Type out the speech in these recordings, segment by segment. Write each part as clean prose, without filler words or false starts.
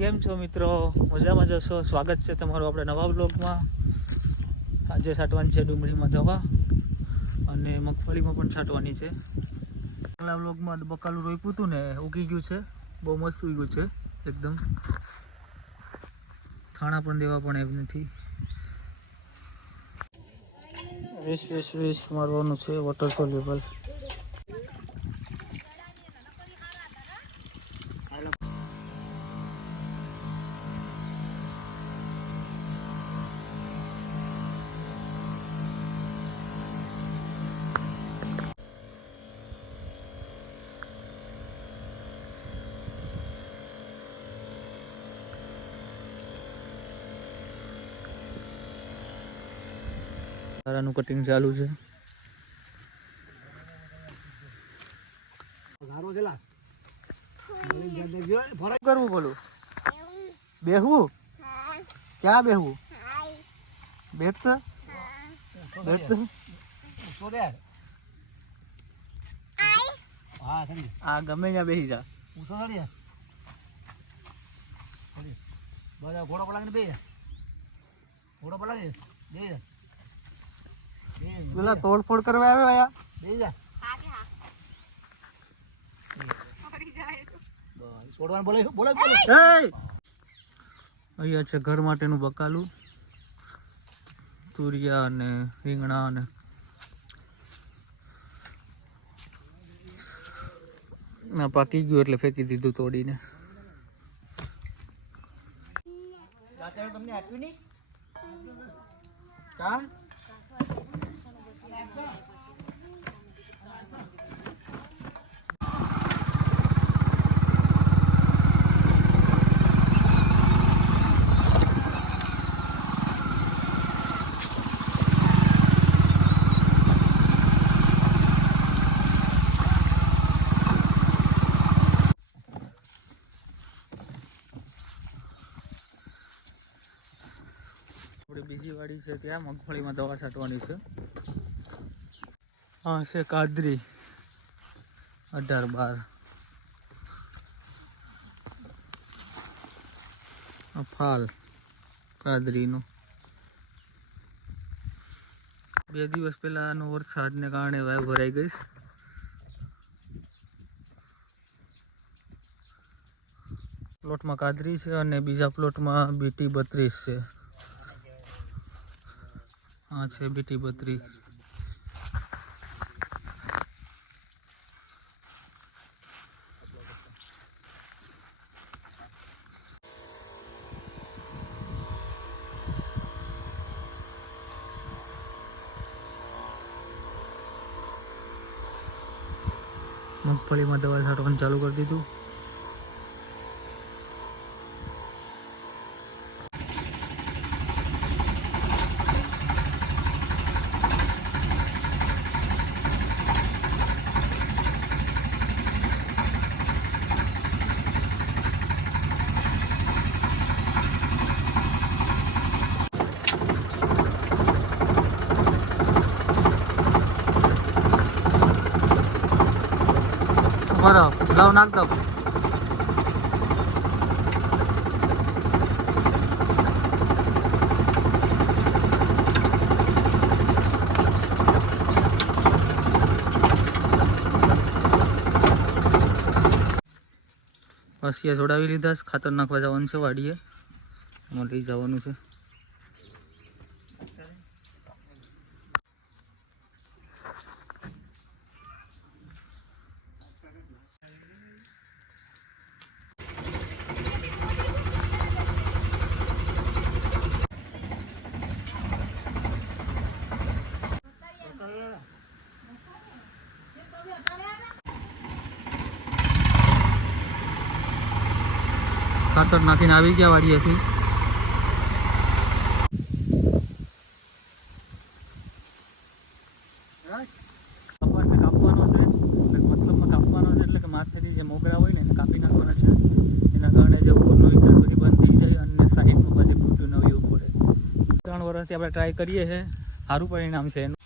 કેમ છો મિત્રો? મજામાં જશો? સ્વાગત છે તમારું આપણે નવા બ્લોગમાં. આજે છાંટવાની છે ડુંગળીમાં દવા અને મગફળીમાં પણ છાંટવાની છે. પહેલા બ્લોગમાં બકાલું રોપ્યું હતું ને, ઉગી ગયું છે, બહુ મસ્ત ઉગ્યું છે એકદમ. ખાણા પણ દેવા પણ એમ નથી. 20 મારવાનું છે વોટર સોલ્યુબલ. સારાનું કટિંગ ચાલુ છે. કરવું બોલું બેહવું ક્યાં બેહવું બેઠ આ ગમે ત્યાં બેસી જા. ઘોડો પલાંગ બે ઘોડો પલાંગ બે પેલા તોડફોડ કરવા આવ્યો આયા બે જા છોડવાનું બોલે બોલે બોલે. અહીંયા છે ઘર માટેનું બકાલું, તુરિયા અને રીંગણા અને ના પાકી ગયું એટલે ફેંકી દીધું તોડીને. તમને આપ્યું નહીં કા બીજી વાડી છે ત્યાં મગફળીમાં દવા છાંટવાની છે. હા છે કાદરી 18-12 ફાલ કાદરીનો. 2 દિવસ પહેલાનો વરસાદને કારણે વાવ ભરાઈ ગઈ. પ્લોટમાં કાદરી છે અને બીજા પ્લોટમાં BT 32 છે. હા છે BT 32. મગફળીમાં દવા છાંટવાનું ચાલુ કરી દીધું. બરાબર લાવ નાખ દો. પાસિયા છોડાવી લીધા છે. ખાતર નાખવા જવાનું છે વાડીએ, એમાં લઈ જવાનું છે. ખાતર નાખીને આવી ગયા વાડીએથી. કાપવાનો છે, મતલબમાં કાપવાનો છે એટલે કે માથેથી જે મોગરા હોય ને એને કાપી નાખવાના છે. એના કારણે જે ઉપરનો વિસ્તાર બધી બંધ થઈ જાય અને સાઈડમાં પછી ફૂટ્યું ન એવું પડે. 3 વર્ષથી આપણે ટ્રાય કરીએ છીએ, સારું પરિણામ છે એનું.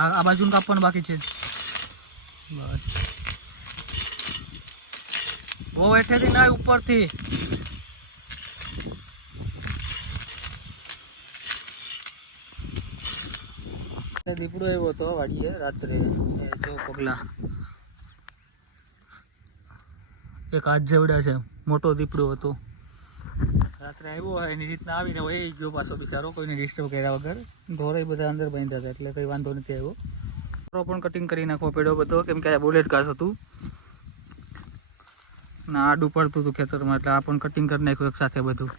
આ બાજુનું કાપવાનું બાકી છે બસ બહુ હેઠેથી ના ઉપરથી દીપડો આવ્યો હતો વાડીએ રાત્રે જો પગલા એક હાથ જેવડા છે મોટો દીપડો હતો રાત્રે આવ્યો હોય એની રીતના આવીને એ ગયો પાછો બિચારો કોઈને ડિસ્ટર્બ કર્યા વગર ઢોરે બધા અંદર બાંધ્યા હતા એટલે કંઈ વાંધો નથી આવ્યો ઢોરો પણ કટિંગ કરી નાખવો પડ્યો બધો કેમ કે આ બુલેટ ઘાસ હતું ના આડું પડતું હતું ખેતરમાં એટલે આ પણ કટિંગ કરી નાખ્યું એક સાથે બધું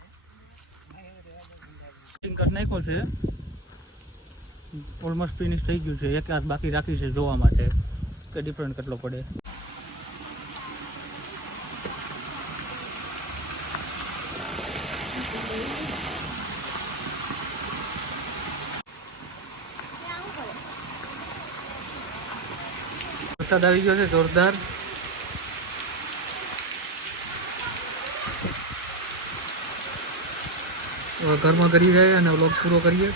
કટિંગ કરી નાખ્યો છે ઓલમોસ્ટ ફિનિશ થઈ ગયું છે એક હાથ બાકી રાખી છે જોવા માટે કે ડિફરન્ટ કેટલો પડે વરસાદ આવી ગયો છે જોરદાર ઘરમાં કરી જાય અને વ્લોગ પૂરો કરીએ